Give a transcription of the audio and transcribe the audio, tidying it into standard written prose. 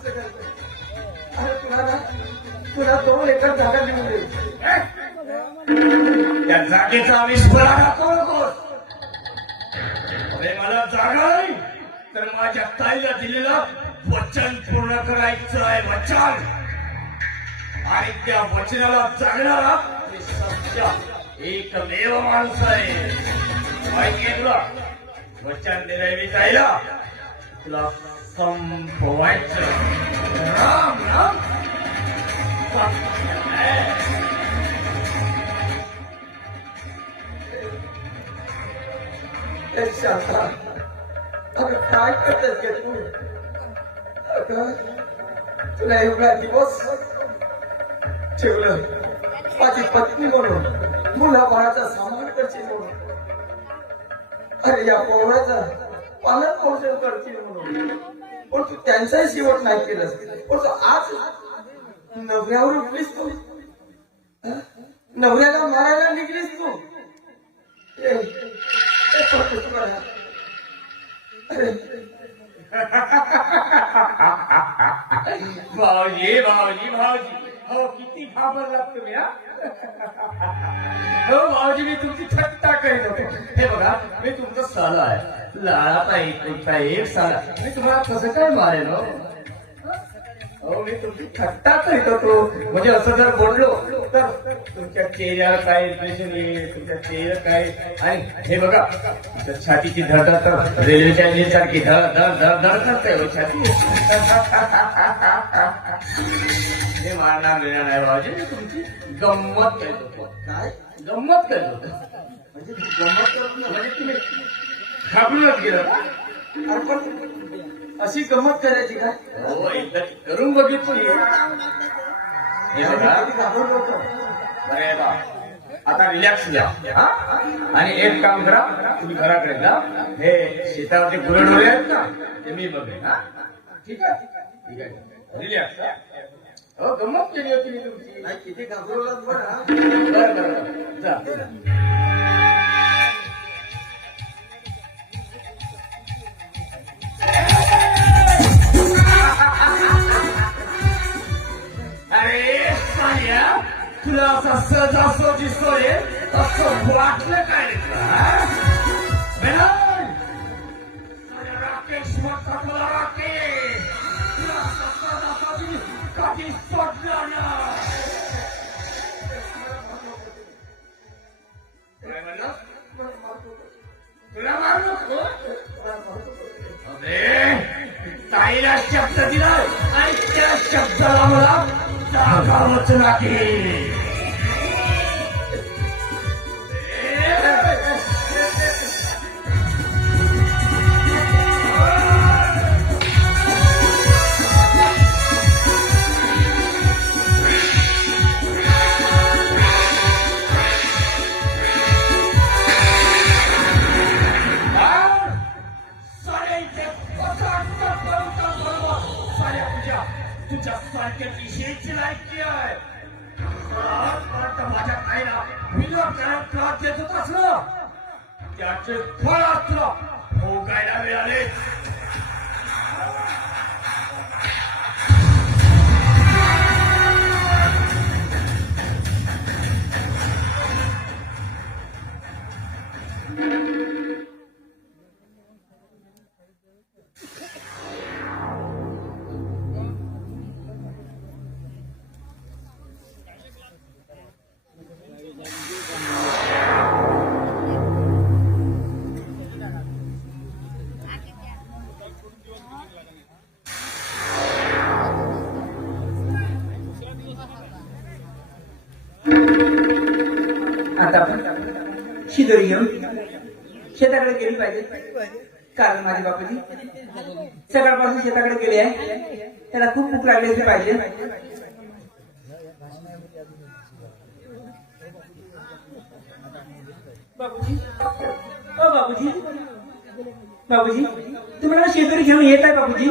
असं करतो. अरे तुला 2 एकर जागा देऊन दे. त्या जागेचा आविष्कार नको नकोस. अरे मला जागा नाही तर माझ्या ताईला दिलेलं वचन पूर्ण करायचं आहे. वचन आणि त्या वचनाला जागणारा हे सत्य एकमेव माणूस आहे. माहितीये तुला वचन दिलेली ताईला तुला संपवायचं. राम राम शांता अगं काय करतेस गे तू? अगं तुला एवढा दिवस ठेवलं माझी पत्नी म्हणून, मुलाबाळाचा सांभाळ करशील म्हणून, अरे या पोराचा पालन पोषण करशील म्हणून, पण तू त्यांचाही शेवट नाही केलंस. पण तू आज नवऱ्यावर उठलीस तू, नवऱ्याला मारायला निघलीस तू. भाऊजी भाऊजी भाऊजी हो किती घाबरलात तुम्ही. हो भाऊजी मी तुमची थट्टा करीत होतो. हे बघा मी तुमचा साला आहे, लाळाचा तुमचा एक साला. मी तुम्हाला कसं काय मारेल हो? हो मी तुमची थट्टा करीत होतो. म्हणजे असं जर बोललो तर तुमच्या चेहऱ्याला काय इम्प्रेशन येईल, तुमच्या चेहरा काय. आणि हे बघा तुमच्या छातीची धडधड तर रेल्वेच्या इंजिन सारखी धड धड धड धड करते हो छाती. हे मारणार मिळणार नाही भाऊजी. मी तुमची गंमत करीत होतो. काय गंमत करीत होतो म्हणजे तू गंमत करत नाही? म्हणजे तुम्ही घाबरूनच गेला का? अरे पण अशी गंमत करायची काय? हो एकदा करून बघितली. हे बघा कधी घाबरलो होतो. बरे बा आता रिलॅक्स घ्या हा? आणि एक काम करा तुम्ही घराकडे जा. हे शेतावरचे गुरडोरे आहेत ना ते मी बघेन. हा ठीक आहे ठीक आहे रिलॅक्स. हो गंमत केली होती मी तुमची. नाही किती घाबरवलात बरं. बरं बरं जा. अरे सानिया तुला असा सहजासहजी दिसतोय असं वाटलं काय रे तुला? राकेश म्हटलं तुला राकेश तुला सहजासहजी कधी सोडलं ना. काय म्हणलं? तुला मारू नको. अरे ताईला शब्द दिला आणि त्या शब्दाला मला जागावच लागेल. तुझ्या सारख्याची शेची लायकी आहे. माझ्या ताईला विनाकारण त्रास देत होत असलं त्याचे फळ तुला भोगायला मिळाले. आता आपण शिदोरी घेऊन शेताकडे गेली पाहिजे. कारण माझे बापूजी सकाळपासून शेताकडे गेले आहे. त्याला खूप भूक लागली असली पाहिजे. बाबूजी ओ बाबूजी बाबूजी तुम्ही मला शेतकरी घेऊन येत आहे बाबूजी.